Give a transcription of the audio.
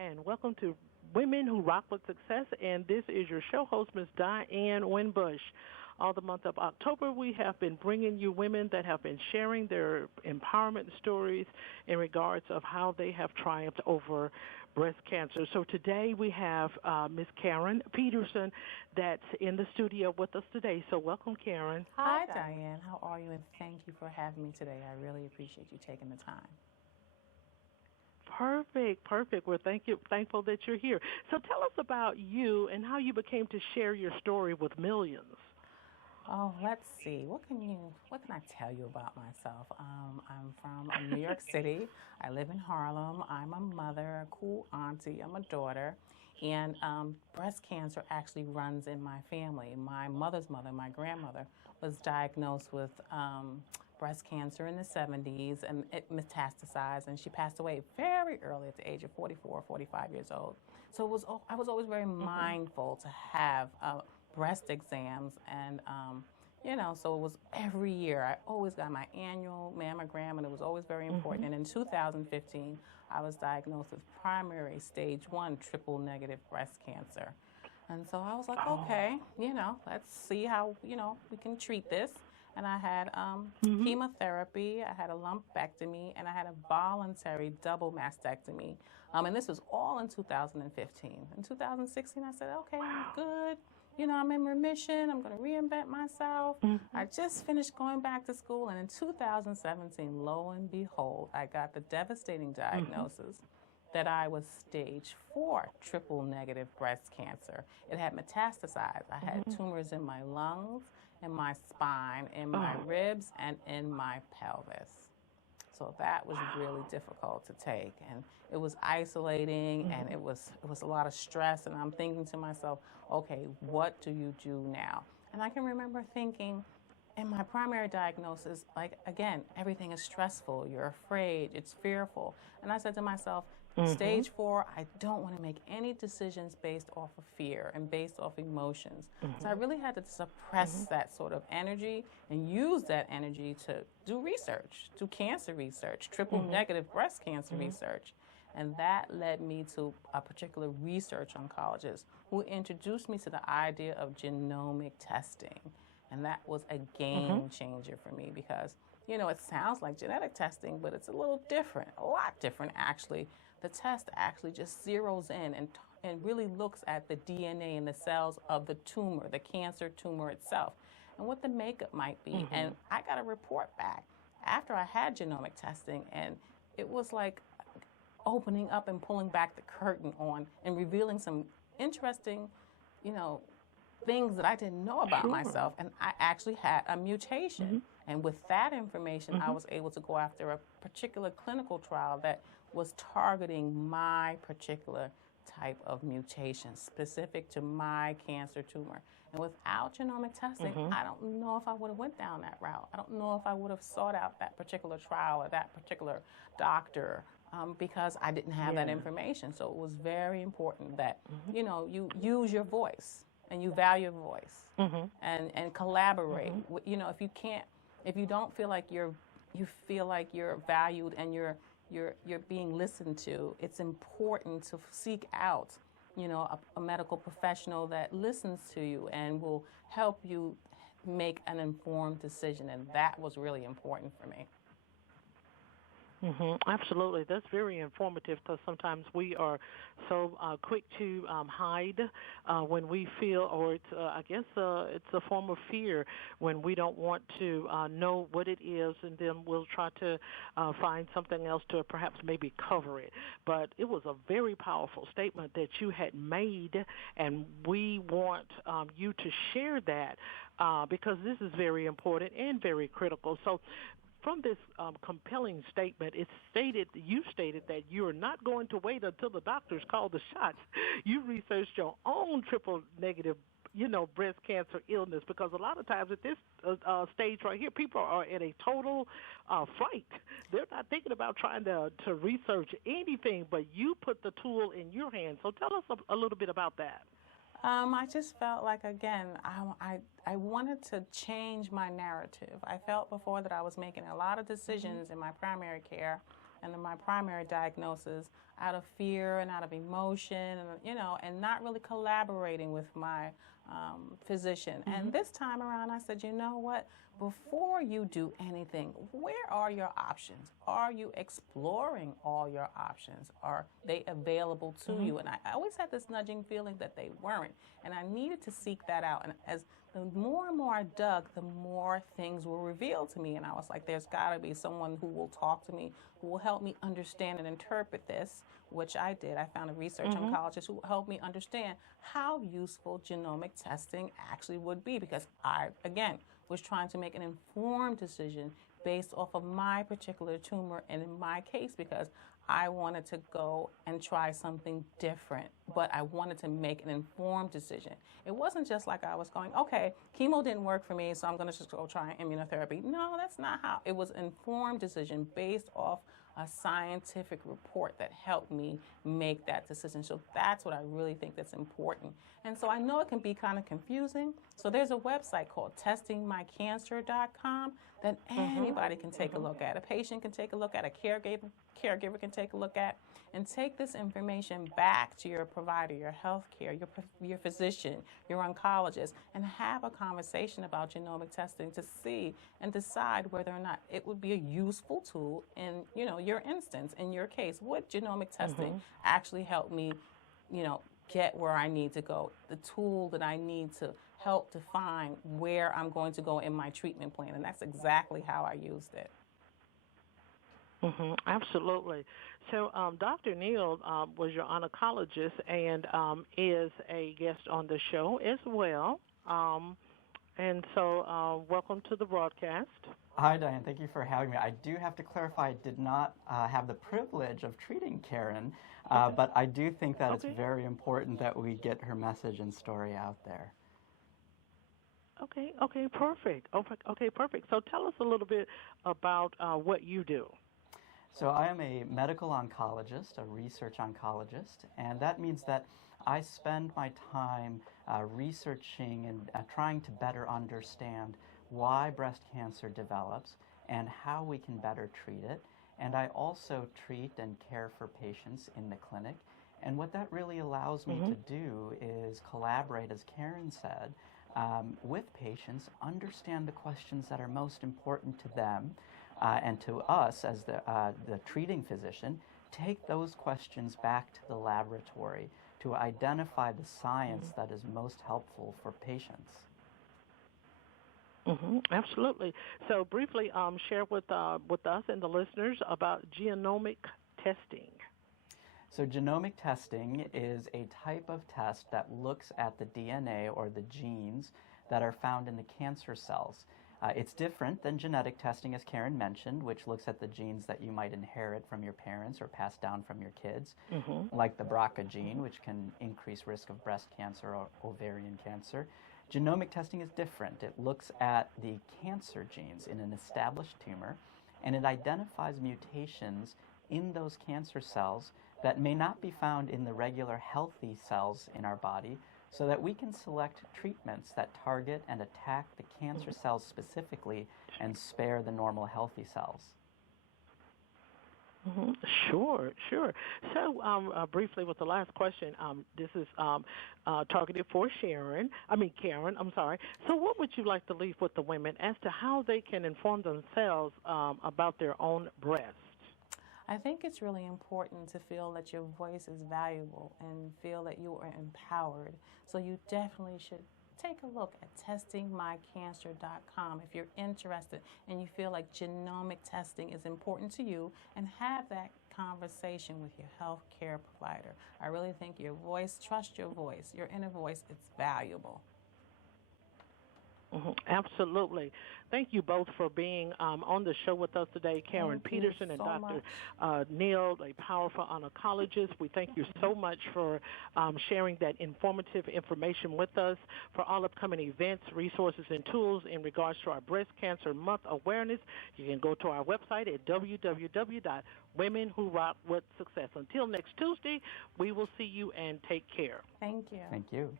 And welcome to Women Who Rock with Success. And this is your show host, Ms. Diane Winbush. All the month of October, we have been bringing you women that have been sharing their empowerment stories in regards of how they have triumphed over breast cancer. So today we have Ms. Karen Peterson that's in the studio with us today. So welcome, Karen. Hi, Diane. How are you? And thank you for having me today. I really appreciate you taking the time. Perfect. Well, thankful that you're here. So tell us about you and how you became to share your story with millions. Oh, let's see. What can I tell you about myself? I'm from New York City. I live in Harlem. I'm a mother, a cool auntie. I'm a daughter. And breast cancer actually runs in my family. My mother's mother, my grandmother, was diagnosed with breast cancer in the 70s, and it metastasized, and she passed away very early at the age of 44, 45 years old. So I was always very mindful to have breast exams, and so it was every year. I always got my annual mammogram, and it was always very important. And in 2015, I was diagnosed with primary stage 1 triple negative breast cancer. And so I was like, okay, let's see how, we can treat this. And I had chemotherapy, I had a lumpectomy, and I had a voluntary double mastectomy. And this was all in 2015. In 2016, I said, okay, I'm good. I'm in remission. I'm going to reinvent myself. I just finished going back to school. And in 2017, lo and behold, I got the devastating diagnosis that I was stage 4 triple negative breast cancer. It had metastasized. I had tumors in my lungs, in my spine, in my ribs, and in my pelvis. So that was really difficult to take, and it was isolating, and it was a lot of stress. And I'm thinking to myself, okay, what do you do now? And I can remember thinking, in my primary diagnosis, like, again, everything is stressful. You're afraid. It's fearful. And I said to myself, stage 4, I don't want to make any decisions based off of fear and based off emotions. So I really had to suppress that sort of energy and use that energy to do research, do cancer research, triple negative breast cancer research. And that led me to a particular research oncologist who introduced me to the idea of genomic testing. And that was a game changer for me because, it sounds like genetic testing, but it's a little different, a lot different actually. The test actually just zeroes in and really looks at the DNA in the cells of the tumor, the cancer tumor itself, and what the makeup might be. And I got a report back after I had genomic testing, and it was like opening up and pulling back the curtain on and revealing some interesting, things that I didn't know about myself, and I actually had a mutation. And with that information, I was able to go after a particular clinical trial that was targeting my particular type of mutation specific to my cancer tumor. And without genomic testing, I don't know if I would have went down that route. I don't know if I would have sought out that particular trial or that particular doctor because I didn't have that information. So it was very important that, you use your voice and you value your voice and collaborate. If you don't feel like you feel like you're valued and you're being listened to, it's important to seek out, a medical professional that listens to you and will help you make an informed decision. And that was really important for me. Absolutely. That's very informative because sometimes we are so quick to hide when we feel, or it's, I guess it's a form of fear when we don't want to know what it is, and then we'll try to find something else to perhaps maybe cover it. But it was a very powerful statement that you had made, and we want you to share that because this is very important and very critical. So from this compelling statement, you stated that you are not going to wait until the doctors call the shots. You researched your own triple negative, breast cancer illness, because a lot of times at this stage right here, people are in a total fright. They're not thinking about trying to research anything, but you put the tool in your hand. So tell us a little bit about that. I just felt like, again, I wanted to change my narrative. I felt before that I was making a lot of decisions in my primary care, and my primary diagnosis out of fear and out of emotion, and and not really collaborating with my physician. And this time around, I said, you know what? Before you do anything, where are your options? Are you exploring all your options? Are they available to you? And I always had this nudging feeling that they weren't. And I needed to seek that out. And as the more and more I dug, the more things were revealed to me. And I was like, there's got to be someone who will talk to me, who will help me understand and interpret this, which I did. I found a research oncologist who helped me understand how useful genomic testing actually would be, because I, again, was trying to make an informed decision based off of my particular tumor and in my case, because I wanted to go and try something different, but I wanted to make an informed decision. It wasn't just like I was going, okay, chemo didn't work for me, so I'm going to just go try immunotherapy. No, that's not how. It was an informed decision based off a scientific report that helped me make that decision. So that's what I really think that's important. And so I know it can be kind of confusing. So there's a website called testingmycancer.com that anybody can take a look at. A patient can take a look at, a caregiver can take a look at, and take this information back to your provider, your healthcare, your physician, your oncologist, and have a conversation about genomic testing to see and decide whether or not it would be a useful tool in, your instance, in your case. Would genomic testing actually help me, get where I need to go? The tool that I need to help define where I'm going to go in my treatment plan. And that's exactly how I used it. Absolutely. So Dr. Neal was your oncologist and is a guest on the show as well. And so welcome to the broadcast. Hi, Diane. Thank you for having me. I do have to clarify, I did not have the privilege of treating Karen, but I do think that it's very important that we get her message and story out there. Okay, perfect. Okay, perfect. So tell us a little bit about what you do. So I am a medical oncologist, a research oncologist, and that means that I spend my time researching and trying to better understand why breast cancer develops and how we can better treat it. And I also treat and care for patients in the clinic. And what that really allows me to do is collaborate, as Karen said, with patients, understand the questions that are most important to them, and to us as the treating physician, take those questions back to the laboratory to identify the science that is most helpful for patients. Absolutely. So briefly share with us and the listeners about genomic testing. So genomic testing is a type of test that looks at the DNA or the genes that are found in the cancer cells. It's different than genetic testing, as Karen mentioned, which looks at the genes that you might inherit from your parents or pass down from your kids, like the BRCA gene, which can increase risk of breast cancer or ovarian cancer. Genomic testing is different. It looks at the cancer genes in an established tumor, and it identifies mutations in those cancer cells that may not be found in the regular healthy cells in our body, so that we can select treatments that target and attack the cancer cells specifically and spare the normal healthy cells. Sure. So briefly with the last question, this is targeted for Karen, I'm sorry. So what would you like to leave with the women as to how they can inform themselves about their own breast? I think it's really important to feel that your voice is valuable and feel that you are empowered. So you definitely should take a look at testingmycancer.com if you're interested and you feel like genomic testing is important to you, and have that conversation with your health care provider. I really think your voice, trust your voice, your inner voice, it's valuable. Absolutely. Thank you both for being on the show with us today, Karen Peterson and Dr. Neal, a powerful oncologist. We thank you so much for sharing that informative information with us. For all upcoming events, resources, and tools in regards to our Breast Cancer Month awareness, you can go to our website at www.womenwhorockWithSuccess. Until next Tuesday, we will see you and take care. Thank you. Thank you.